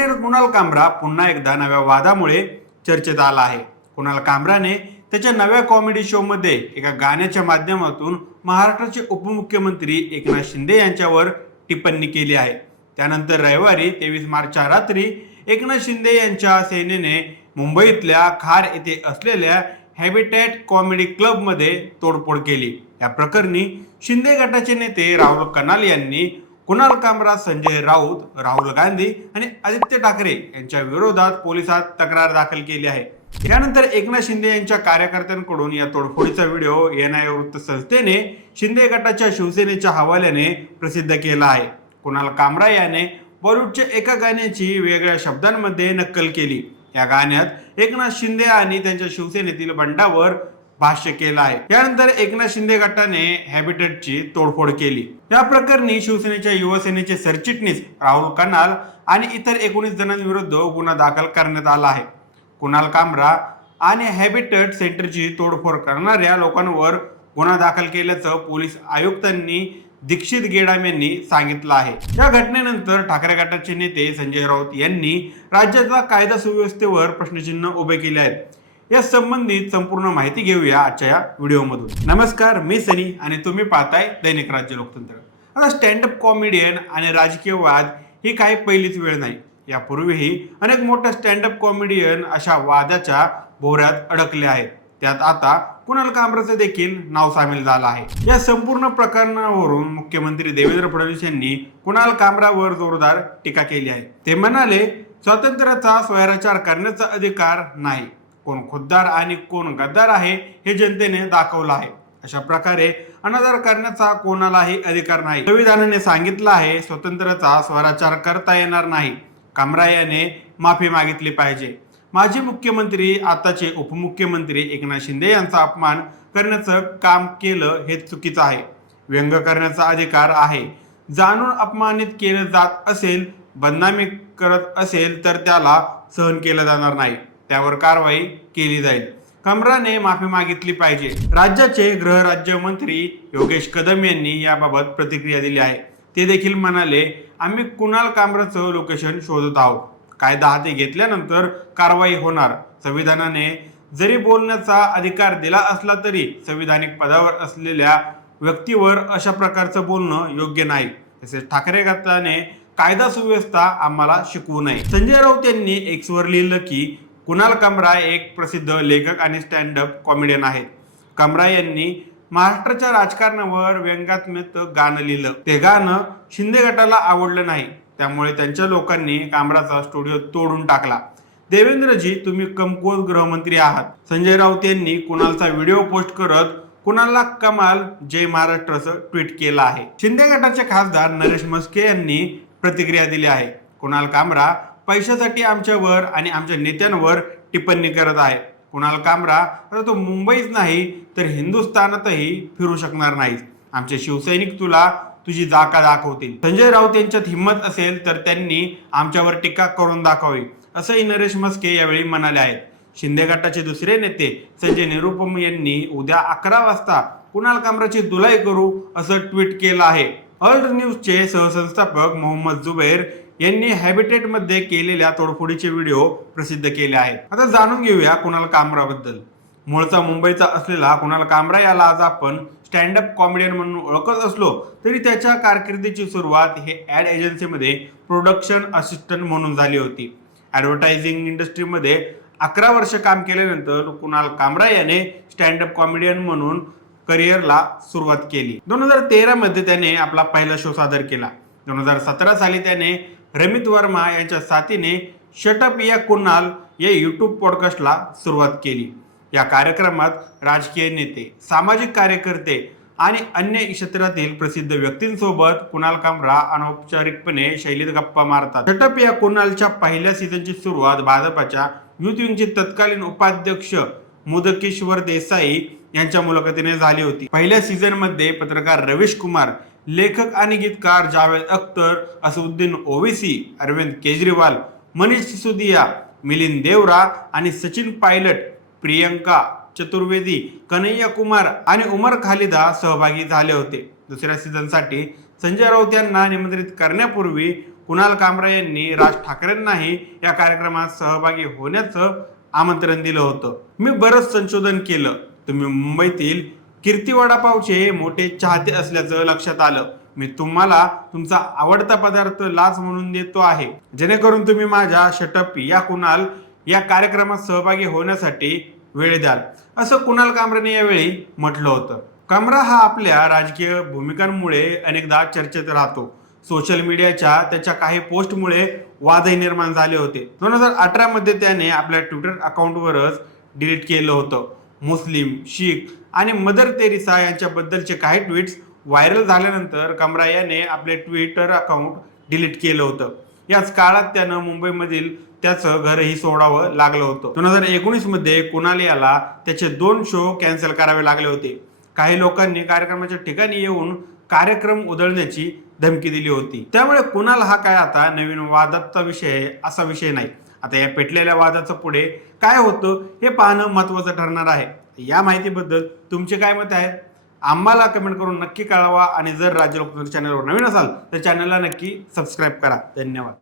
Comedian Kunal कामरा पुन्हा एकदा नव्या वादामुळे चर्चेत आला आहे। कुणाल कामराने त्याच्या नव्या कॉमेडी शो मध्ये एका गाण्याच्या माध्यमातून महाराष्ट्राचे उपमुख्यमंत्री एकनाथ शिंदे यांच्यावर टिप्पणी केली आहे। त्यानंतर रविवारी 23 मार्चच्या रात्री एकनाथ शिंदे यांच्या सेनेने मुंबईतल्या खार येथे असलेल्या हॅबिटॅट कॉमेडी क्लब मध्ये तोडफोड केली। या प्रकरणी शिंदे गटाचे नेते राहुल कनाल यांनी कुणाल कामरा, संजय राऊत, राहुल गांधी आणि आदित्य ठाकरे यांच्या विरोधात पोलिसात तक्रार दाखल केली आहे। यानंतर एकनाथ शिंदे यांच्या कार्यकर्त्यांकडून या तोडफोडीचा व्हिडिओ NIA वृत्तसंस्थेने शिंदे गटाच्या शिवसेनेच्या हवाल्याने प्रसिद्ध केला आहे। कुणाल कामरा याने बॉलिवूडच्या एका गाण्याची वेगळ्या शब्दांमध्ये नक्कल केली। या गाण्यात एकनाथ शिंदे आणि त्यांच्या शिवसेनेतील बंडावर भाष्य केलं आहे। त्यानंतर एकनाथ शिंदे गटाने हॅबिटॅटची तोडफोड केली। या प्रकरणी शिवसेनेच्या युवसेनेचे सरचिटणीस राहुल कनाल आणि इतर 19 जणांविरुद्ध गुन्हा दाखल करण्यात आला आहे। कुणाल कामरा आणि हॅबिटॅट सेंटरची तोडफोड करणाऱ्या लोकांवर गुन्हा दाखल केल्याचं पोलीस आयुक्तांनी दीक्षित गेडाम यांनी सांगितलं आहे। या घटनेनंतर ठाकरे गटाचे नेते संजय राऊत यांनी राज्याच्या कायदा सुव्यवस्थेवर प्रश्नचिन्ह उभे केले आहेत। या संबंधित संपूर्ण माहिती घेऊया आजच्या या व्हिडिओमधून। नमस्कार, मी सनी आणि तुम्ही पाहताय दैनिक राज्य लोकतंत्र। आता स्टँडअप कॉमेडियन आणि राजकीय वाद ही काही पहिलीच वेळ नाही। यापूर्वीही अनेक मोठे स्टँडअप कॉमेडियन अशा वादाच्या भोवऱ्यात अडकले आहेत। त्यात आता कुणाल कामराचे देखील नाव सामील झालं आहे। या संपूर्ण प्रकरणावरून मुख्यमंत्री देवेंद्र फडणवीस यांनी कुणाल कामरावर जोरदार टीका केली आहे। ते म्हणाले, स्वातंत्र्याचा स्वैराचार करण्याचा अधिकार नाही, कोण खुद्दार आणि कोण गद्दार आहे हे जनतेने दाखवलं आहे। अशा प्रकारे अनादर करण्याचा कोणालाही अधिकार नाही। संविधानाने सांगितलं आहे, स्वातंत्र्याचा स्वैराचार करता येणार नाही। कामरा याने माफी मागितली पाहिजे। माजी मुख्यमंत्री आताचे उपमुख्यमंत्री एकनाथ शिंदे यांचा अपमान करण्याचं काम केलं हे चुकीचं आहे। व्यंग करण्याचा अधिकार आहे। जाणून अपमानित केलं जात असेल, बदनामी करत असेल तर त्याला सहन केलं जाणार नाही, त्यावर कारवाई केली जाईल। कामराने माफी मागितली पाहिजे। राज्याचे गृहराज्यमंत्री योगेश कदम यांनी याबाबत प्रतिक्रिया दिली आहे। ते देखील म्हणाले, आम्ही कुणाल कामराचं लोकेशन शोधत आहोत। कायदा हाती घेतल्यानंतर कारवाई होणार। संविधानाने जरी बोलण्याचा अधिकार दिला असला तरी संविधानिक पदावर असलेल्या व्यक्तीवर अशा प्रकारचं बोलणं योग्य नाही। तसेच ठाकरे गटाने कायदा सुव्यवस्था आम्हाला शिकवू नये। संजय राऊत यांनी एक्सवर लिहिलं की कुणाल कामरा एक प्रसिद्ध लेखक आणि स्टँडअप कॉमेडियन आहेत। कामरा यांनी महाराष्ट्राच्या राजकारणावर व्यंगात्मक गाणं लिहिलं। ते गाणं शिंदे गटाला आवडलं नाही, त्यामुळे त्यांच्या लोकांनी कामराचा स्टुडिओ तोडून टाकला। देवेंद्रजी, तुम्ही कमकुवत गृहमंत्री आहात। संजय राऊत यांनी कुणालचा व्हिडिओ पोस्ट करत कुणालला कमाल जय महाराष्ट्र असं ट्विट केलं आहे। शिंदे गटाचे खासदार नरेश म्हस्के यांनी प्रतिक्रिया दिली आहे। कुणाल कामरा पैशासाठी आमच्यावर आणि आमच्या नेत्यांवर टिप्पणी करत आहे। कुणाल कामरा आता तो मुंबईच नाही तर हिंदुस्थानातही फिरू शकणार नाही। आमचे शिवसैनिक तुला तुझी जागा दाखवतील। संजय राऊत यांच्यात हिंमत असेल तर त्यांनी आमच्यावर टीका करून दाखवावी, असंही नरेश म्हस्के यावेळी म्हणाले आहेत। शिंदे गटाचे दुसरे नेते संजय निरुपम यांनी उद्या 11 वाजता कुणाल कामराची धुलाई करू असं ट्विट केलं आहे। अल्ट न्यूजचे सहसंस्थापक मोहम्मद जुबैर यांनी हॅबिटॅट मध्ये केलेल्या तोडफोडीचे व्हिडिओ प्रसिद्ध केले आहेत। आता जाणून घेऊया कुणाल कामराबद्दल। मूळचा मुंबईचा असलेला कुणाल कामरा याला आज आपण स्टँडअप कॉमेडियन म्हणून ओळखत असलो तरी त्याच्या कारकिर्दीची सुरुवात हे ॲड एजन्सीमध्ये प्रोडक्शन असिस्टंट म्हणून झाली होती। ॲडव्हर्टायझिंग इंडस्ट्रीमध्ये 11 वर्ष काम केल्यानंतर कुणाल कामरा याने स्टँडअप कॉमेडियन म्हणून करिअरला सुरुवात केली। 2013 मध्ये त्याने आपला पहिला शो सादर केला। 2017 साली त्याने रमित वर्मा यांच्या साथीने शटअप या कुणाल या यूट्यूब पॉडकास्टला सुरुवात केली। या कार्यक्रमात राजकीय नेते, सामाजिक कार्यकर्ते आणि अन्य क्षेत्रातील प्रसिद्ध व्यक्तींसोबत कुणाल कामरा अनौपचारिकपणे शैलीत गप्पा मारतात। शटअप या कुणालच्या पहिल्या सीझनची सुरुवात भाजपच्या युथ विंगचे तत्कालीन उपाध्यक्ष मुदकेश्वर देसाई यांच्या मुलाखतीने झाली होती। पहिल्या सीझन मध्ये पत्रकार रवीश कुमार, लेखक आणि गीतकार जावेद अख्तर, असुद्दीन ओवैसी, अरविंद केजरीवाल, मनीष सिसोदिया, मिलिंद देवरा आणि सचिन पायलट, प्रियंका चतुर्वेदी, कन्हैया कुमार आणि उमर खालिदा सहभागी झाले होते। दुसऱ्या सीझनसाठी संजय राऊत यांना निमंत्रित करण्यापूर्वी कुणाल कामरा यांनी राज ठाकरेंनाही या कार्यक्रमात सहभागी होण्याचं आमंत्रण दिलं होतं. मी बरंच संशोधन केलं. तुम्ही मुंबईतील कीर्ती वडापावचे मोठे चाहते असल्याचं लक्षात आलं. मी तुम्हाला तुमचा आवडता पदार्थ लाच म्हणून देतो आहे, जेणेकरून तुम्ही माझ्या शटअप या कुणाल या कार्यक्रमात सहभागी होण्यासाठी वेळ द्याल, असं कुणाल कामराने यावेळी म्हटलं होतं. कामरा हा आपल्या राजकीय भूमिकांमुळे अनेकदा चर्चेत राहतो. सोशल मीडियाच्या त्याच्या काही पोस्टमुळे वादही निर्माण झाले होते. 2018 मध्ये त्याने आपल्या ट्विटर अकाउंटवरच डिलीट केलं होतं. मुस्लिम, शीख आणि मदर तेरेसा यांच्याबद्दलचे काही ट्विट्स व्हायरल झाल्यानंतर कामरा याने आपले ट्विटर अकाउंट डिलीट केलं होतं. याच काळात त्यानं मुंबईमधील त्याचं घरही सोडावं लागलं होतं. 2019 मध्ये कुणाल याला त्याचे 2 शो कॅन्सल करावे लागले होते. काही लोकांनी कार्यक्रमाच्या ठिकाणी येऊन कार्यक्रम उधळण्याची धमकी दिली होती. त्यामुळे कुणाल हा काय आता नवीन वादाचा विषय असा विषय नाही. आता या पेटलेल्या वादाचं पुढे काय होतं हे पाहणं महत्त्वाचं ठरणार आहे. या माहितीबद्दल तुमचे काय मत आहे आम्हाला कमेंट करून नक्की कळवा. आणि जर राज्य लोकतंत्र चॅनलवर नवीन असाल तर चॅनलला नक्की सबस्क्राईब करा. धन्यवाद.